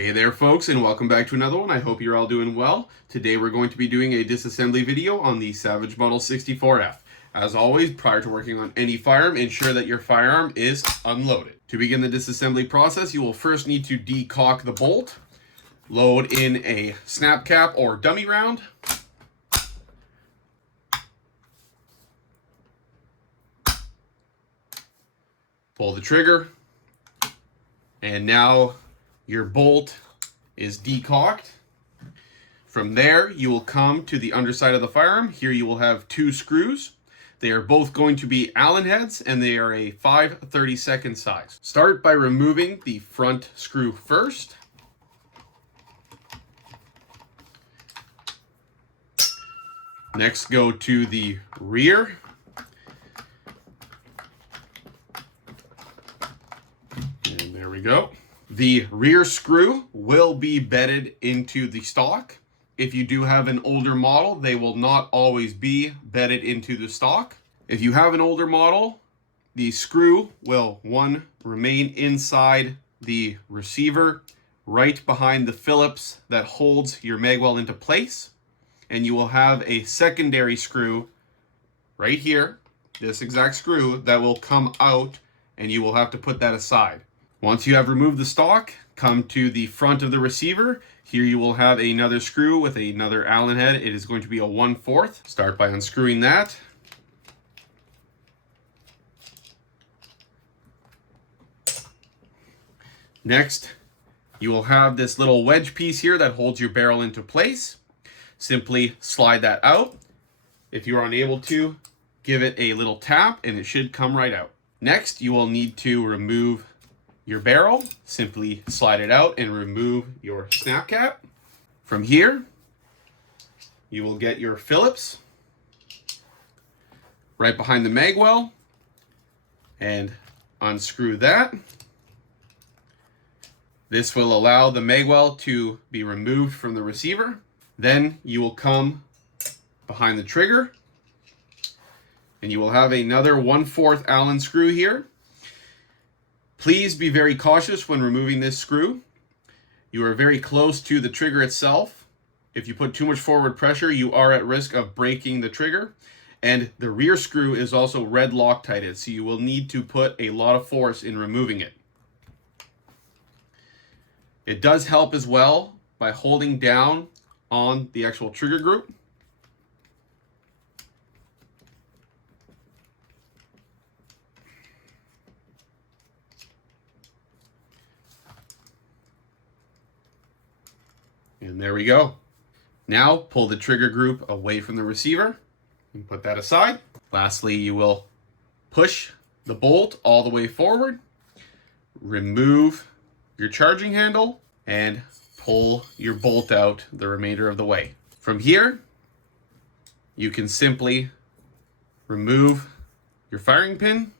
Hey there folks, and welcome back to another one. I hope you're all doing well. Today we're going to be doing a disassembly video on the Savage Model 64F. As always, prior to working on any firearm, ensure that your firearm is unloaded. To begin the disassembly process, you will first need to decock the bolt, load in a snap cap or dummy round, pull the trigger, and now your bolt is decocked. From there, you will come to the underside of the firearm. Here you will have two screws. They are both going to be Allen heads, and they are a 5/32 size. Start by removing the front screw first. Next, go to the rear. And there we go. The rear screw will be bedded into the stock. If you do have an older model, they will not always be bedded into the stock. If you have an older model, the screw will, one, remain inside the receiver, right behind the Phillips that holds your magwell into place. And you will have a secondary screw right here, this exact screw, that will come out, and you will have to put that aside. Once you have removed the stock, come to the front of the receiver. Here you will have another screw with another Allen head. It is going to be a 1/4. Start by unscrewing that. Next, you will have this little wedge piece here that holds your barrel into place. Simply slide that out. If you are unable to, give it a little tap and it should come right out. Next, you will need to remove your barrel. Simply slide it out and remove your snap cap. From here, you will get your Phillips right behind the magwell and unscrew that. This will allow the magwell to be removed from the receiver. Then you will come behind the trigger and you will have another 1/4 Allen screw here. Please be very cautious when removing this screw. You are very close to the trigger itself. If you put too much forward pressure, you are at risk of breaking the trigger. And the rear screw is also red Loctited, so you will need to put a lot of force in removing it. It does help as well by holding down on the actual trigger group. And there we go. Now pull the trigger group away from the receiver and put that aside. Lastly, you will push the bolt all the way forward, remove your charging handle, and pull your bolt out the remainder of the way. From here, you can simply remove your firing pin.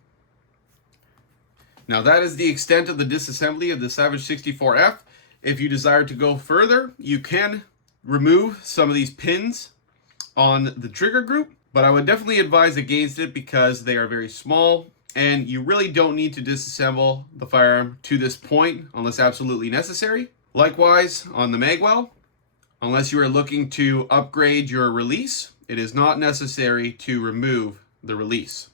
Now that is the extent of the disassembly of the Savage 64F. If you desire to go further, you can remove some of these pins on the trigger group, but I would definitely advise against it because they are very small and you really don't need to disassemble the firearm to this point unless absolutely necessary. Likewise, on the magwell, unless you are looking to upgrade your release, it is not necessary to remove the release.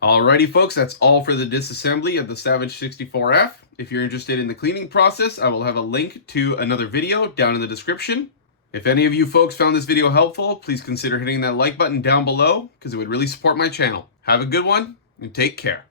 Alrighty folks, that's all for the disassembly of the Savage 64F. If you're interested in the cleaning process, I will have a link to another video down in the description. If any of you folks found this video helpful, please consider hitting that like button down below because it would really support my channel. Have a good one and take care.